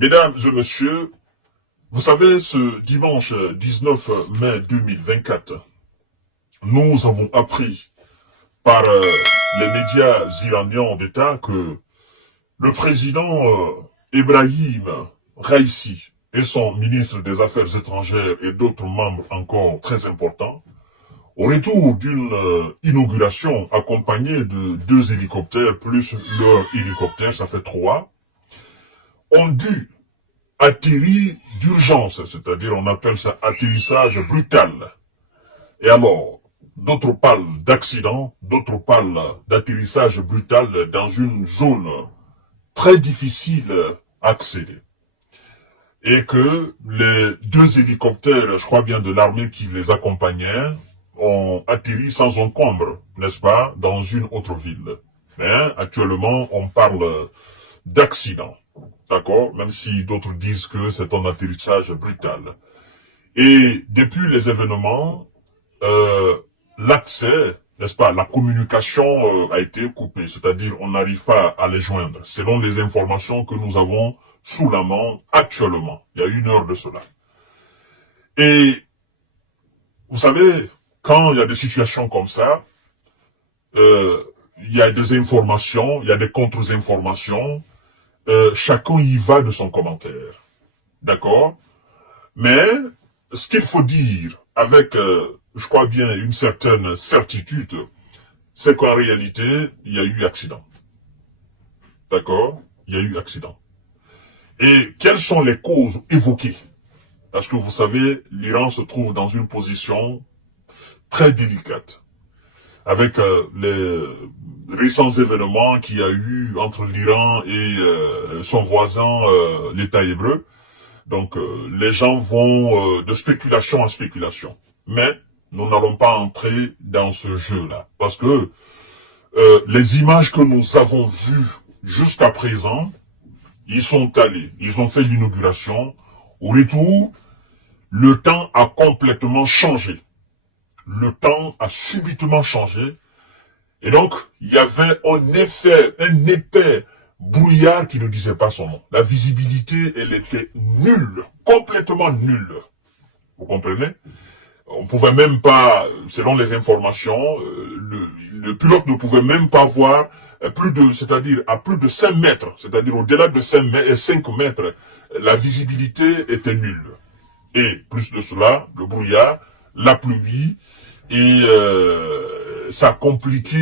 Mesdames et messieurs, vous savez, ce dimanche 19 mai 2024, nous avons appris par les médias iraniens d'État que le président Ebrahim Raïssi et son ministre des Affaires étrangères et d'autres membres encore très importants, au retour d'une inauguration accompagnée de 2 hélicoptères plus leur hélicoptère, ça fait 3, ont dû atterrir d'urgence, c'est-à-dire on appelle ça atterrissage brutal. Et alors, d'autres parlent d'accident, d'autres parlent d'atterrissage brutal dans une zone très difficile à accéder. Et que les 2 hélicoptères, je crois bien de l'armée qui les accompagnait, ont atterri sans encombre, n'est-ce pas, dans une autre ville. Mais actuellement, on parle d'accident. D'accord? Même si d'autres disent que c'est un atterrissage brutal. Et depuis les événements, l'accès, n'est-ce pas, la communication a été coupée. C'est-à-dire, on n'arrive pas à les joindre. Selon les informations que nous avons sous la main actuellement. Il y a 1 heure de cela. Et, vous savez, quand il y a des situations comme ça, il y a des informations, il y a des contre-informations, chacun y va de son commentaire. D'accord? Mais, ce qu'il faut dire avec, je crois bien, une certaine certitude, c'est qu'en réalité, il y a eu accident. D'accord? Il y a eu accident. Et quelles sont les causes évoquées? Parce que vous savez, l'Iran se trouve dans une position très délicate. Avec les récents événements qu'il y a eu entre l'Iran et son voisin, l'État hébreu. Donc, les gens vont de spéculation en spéculation. Mais, nous n'allons pas entrer dans ce jeu-là. Parce que les images que nous avons vues jusqu'à présent, ils sont allés, ils ont fait l'inauguration. Au retour, le temps a complètement changé. Le temps a subitement changé. Et donc, il y avait un épais brouillard qui ne disait pas son nom. La visibilité, elle était nulle, complètement nulle. Vous comprenez? On pouvait même pas, selon les informations, le pilote ne pouvait même pas voir c'est-à-dire à plus de 5 mètres, c'est-à-dire au-delà de 5 mètres, la visibilité était nulle. Et plus de cela, le brouillard, la pluie, et ça a compliqué,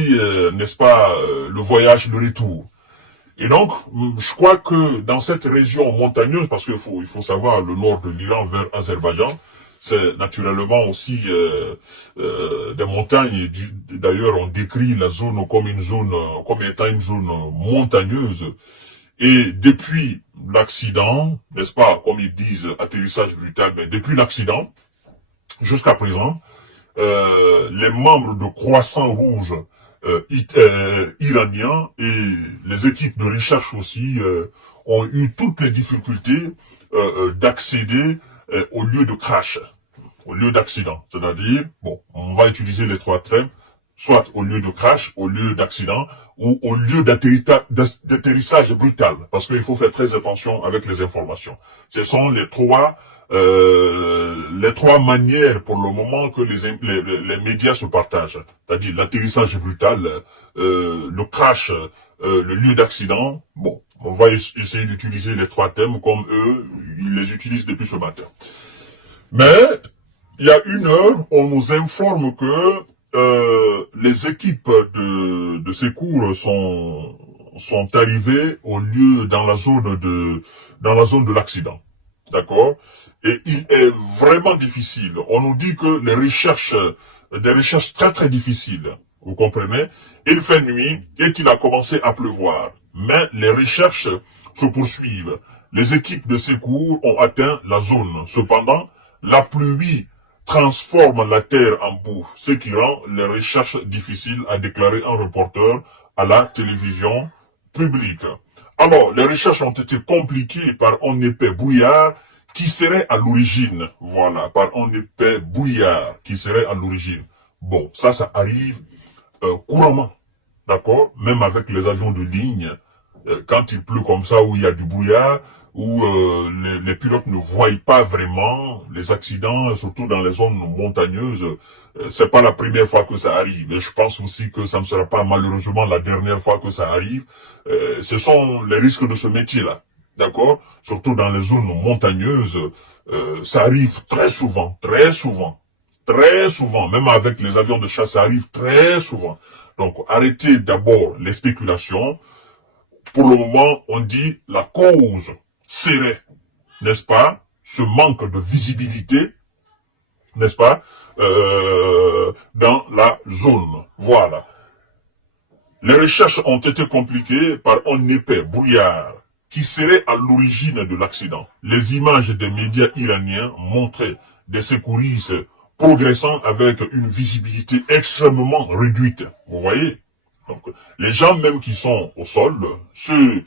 n'est-ce pas, le voyage, le retour. Et donc, je crois que dans cette région montagneuse, parce qu'il faut savoir, le nord de l'Iran vers Azerbaïdjan, c'est naturellement aussi des montagnes. D'ailleurs, on décrit la zone comme étant une zone montagneuse. Et depuis l'accident, n'est-ce pas, comme ils disent, atterrissage brutal, mais depuis l'accident, jusqu'à présent, les membres de Croissant Rouge iraniens et les équipes de recherche aussi ont eu toutes les difficultés d'accéder au lieu de crash, au lieu d'accident. C'est-à-dire, bon, on va utiliser les 3 termes, soit au lieu de crash, au lieu d'accident, ou au lieu d'atterrissage brutal, parce qu'il faut faire très attention avec les informations. Ce sont les 3 manières pour le moment que les médias se partagent. C'est-à-dire l'atterrissage brutal, le crash, le lieu d'accident. Bon, on va essayer d'utiliser les 3 thèmes comme eux, ils les utilisent depuis ce matin. Mais, il y a 1 heure, on nous informe que les équipes de secours sont arrivées au lieu dans la zone de l'accident. D'accord? Et il est vraiment difficile. On nous dit que des recherches très très difficiles. Vous comprenez? Il fait nuit et il a commencé à pleuvoir. Mais les recherches se poursuivent. Les équipes de secours ont atteint la zone. Cependant, la pluie transforme la terre en boue, ce qui rend les recherches difficiles, a déclaré un reporter à la télévision publique. Alors, les recherches ont été compliquées par un épais brouillard qui serait à l'origine. Voilà, par un épais brouillard qui serait à l'origine. Bon, ça arrive couramment, d'accord? Même avec les avions de ligne, quand il pleut comme ça, où il y a du brouillard, où les pilotes ne voient pas vraiment les accidents, surtout dans les zones montagneuses. C'est pas la première fois que ça arrive. Et je pense aussi que ça ne sera pas malheureusement la dernière fois que ça arrive. Ce sont les risques de ce métier-là. D'accord? Surtout dans les zones montagneuses, ça arrive très souvent, même avec les avions de chasse, ça arrive très souvent. Donc, arrêtez d'abord les spéculations. Pour le moment, on dit la cause serait, n'est-ce pas, ce manque de visibilité, n'est-ce pas, dans la zone. Voilà. Les recherches ont été compliquées par un épais brouillard qui serait à l'origine de l'accident. Les images des médias iraniens montraient des secouristes progressant avec une visibilité extrêmement réduite. Vous voyez? Donc, les gens même qui sont au sol, ceux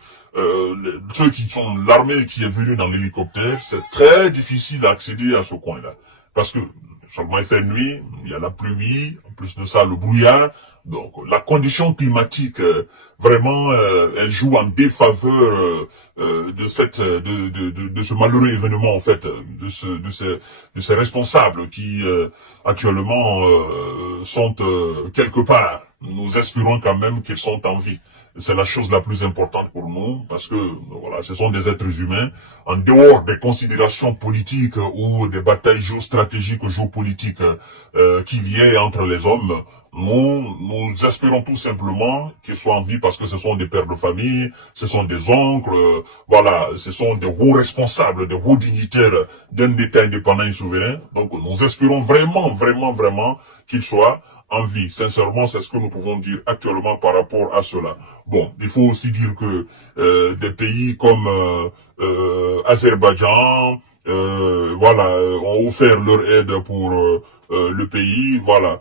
qui sont l'armée qui est venue dans l'hélicoptère, c'est très difficile d'accéder à ce coin-là. Parce que seulement il fait nuit, il y a la pluie, en plus de ça le brouillard. Donc la condition climatique vraiment elle joue en défaveur de ce malheureux événement en fait, de ces responsables qui actuellement sont quelque part. Nous espérons quand même qu'ils sont en vie. C'est la chose la plus importante pour nous parce que voilà, ce sont des êtres humains en dehors des considérations politiques ou des batailles géostratégiques ou géopolitiques qu'il y ait entre les hommes. Nous espérons tout simplement qu'ils soient en vie parce que ce sont des pères de famille, ce sont des oncles, voilà, ce sont des hauts responsables, des hauts dignitaires d'un État indépendant et souverain. Donc nous espérons vraiment qu'ils soient en vie. Sincèrement, c'est ce que nous pouvons dire actuellement par rapport à cela. Bon, il faut aussi dire que des pays comme Azerbaïdjan, voilà, ont offert leur aide pour le pays, voilà.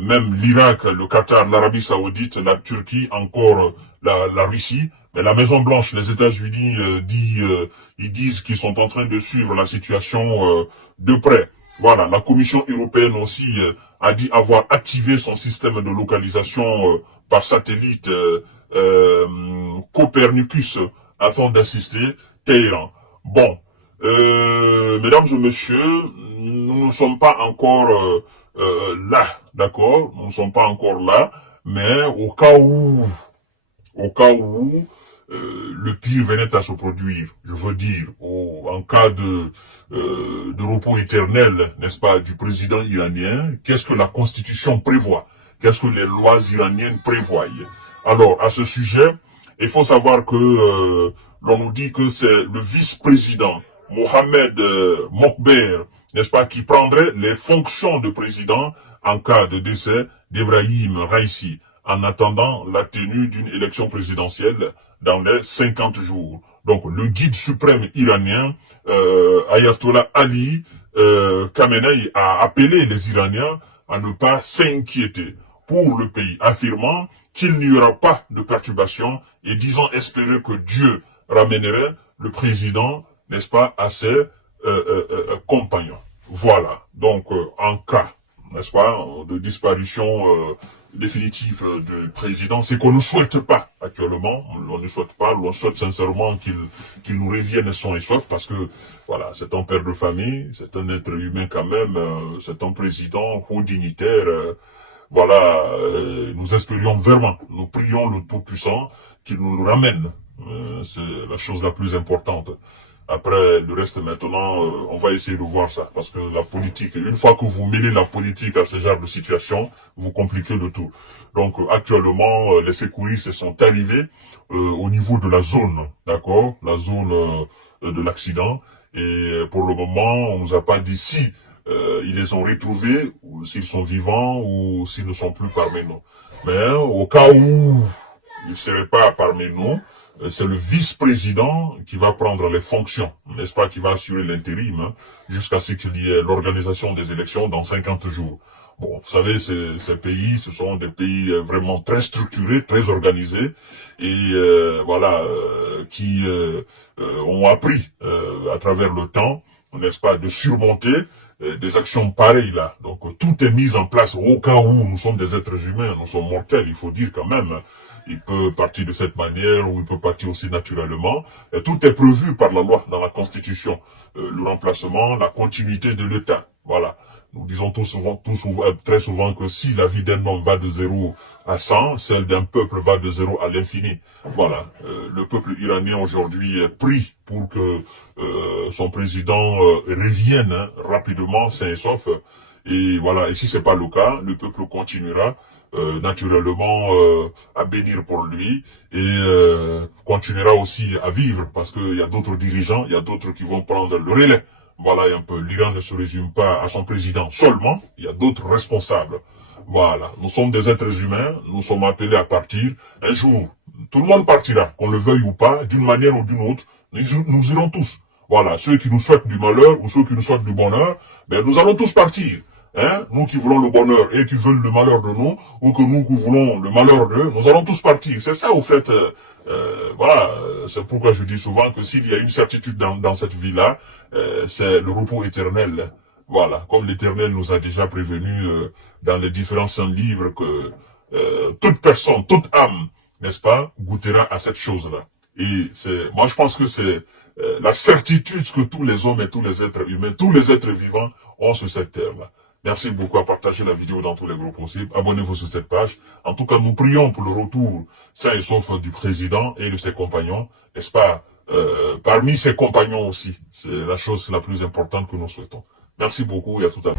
Même l'Irak, le Qatar, l'Arabie Saoudite, la Turquie, encore la Russie. Mais la Maison Blanche, les États-Unis ils disent qu'ils sont en train de suivre la situation de près. Voilà, la Commission européenne aussi a dit avoir activé son système de localisation par satellite Copernicus afin d'assister Téhéran. Bon, mesdames et messieurs, nous ne sommes pas encore là, d'accord? Nous ne sommes pas encore là, mais au cas où le pire venait à se produire, je veux dire, en cas de repos éternel, n'est-ce pas, du président iranien, qu'est-ce que la Constitution prévoit? Qu'est-ce que les lois iraniennes prévoient? Alors, à ce sujet, il faut savoir que l'on nous dit que c'est le vice-président Mohamed Mokber, n'est-ce pas, qui prendrait les fonctions de président en cas de décès d'Ebrahim Raisi, en attendant la tenue d'une élection présidentielle dans les 50 jours. Donc, le guide suprême iranien, Ayatollah Ali Khamenei, a appelé les Iraniens à ne pas s'inquiéter pour le pays, affirmant qu'il n'y aura pas de perturbation et disant espérer que Dieu ramènerait le président, n'est-ce pas, à ses compagnons. Voilà. Donc, en cas, n'est-ce pas, de disparition définitive du président, c'est qu'on ne souhaite pas actuellement, on ne souhaite pas, on souhaite sincèrement qu'il nous revienne sain et sauf parce que, voilà, c'est un père de famille, c'est un être humain quand même, c'est un président haut dignitaire, voilà, nous espérions vraiment, nous prions le Tout-Puissant qu'il nous le ramène, c'est la chose la plus importante. Après, le reste maintenant, on va essayer de voir ça. Parce que la politique, une fois que vous mêlez la politique à ce genre de situation, vous compliquez le tout. Donc, actuellement, les secouristes sont arrivés au niveau de la zone, d'accord? La zone de l'accident. Et pour le moment, on nous a pas dit si ils les ont retrouvés, ou s'ils sont vivants, ou s'ils ne sont plus parmi nous. Mais au cas où ils ne seraient pas parmi nous, c'est le vice-président qui va prendre les fonctions, n'est-ce pas, qui va assurer l'intérim, hein, jusqu'à ce qu'il y ait l'organisation des élections dans 50 jours. Bon, vous savez, ces pays, ce sont des pays vraiment très structurés, très organisés, et voilà, qui ont appris à travers le temps, n'est-ce pas, de surmonter des actions pareilles là. Donc tout est mis en place au cas où nous sommes des êtres humains, nous sommes mortels, il faut dire quand même. il peut partir de cette manière ou il peut partir aussi naturellement. Et tout est prévu par la loi dans la Constitution. Le remplacement, la continuité de l'État. Voilà. Nous disons très souvent que si la vie d'un homme va de 0 à 100, celle d'un peuple va de 0 à l'infini. Voilà. Le peuple iranien aujourd'hui est pris pour que son président revienne rapidement, sain et sauf. Et voilà. Et si c'est pas le cas, le peuple continuera naturellement à bénir pour lui et continuera aussi à vivre parce qu'il y a d'autres dirigeants, il y a d'autres qui vont prendre le relais. Voilà un peu, l'Iran ne se résume pas à son président seulement, il y a d'autres responsables. Voilà, nous sommes des êtres humains, nous sommes appelés à partir. Un jour, tout le monde partira, qu'on le veuille ou pas, d'une manière ou d'une autre, nous irons tous. Voilà, ceux qui nous souhaitent du malheur ou ceux qui nous souhaitent du bonheur, ben nous allons tous partir. Hein, nous qui voulons le bonheur et qui veulent le malheur de nous, ou que nous qui voulons le malheur d'eux, nous allons tous partir. C'est ça, au fait, voilà, c'est pourquoi je dis souvent que s'il y a une certitude dans cette vie-là, c'est le repos éternel. Voilà, comme l'Éternel nous a déjà prévenu dans les différents saints livres que toute personne, toute âme, n'est-ce pas, goûtera à cette chose-là. Et moi je pense que c'est la certitude que tous les hommes et tous les êtres humains, tous les êtres vivants ont sur cette terre-là. Merci beaucoup à partager la vidéo dans tous les groupes possibles. Abonnez-vous sur cette page. En tout cas, nous prions pour le retour sain et sauf du président et de ses compagnons, n'est-ce pas, parmi ses compagnons aussi. C'est la chose la plus importante que nous souhaitons. Merci beaucoup et à tout à l'heure.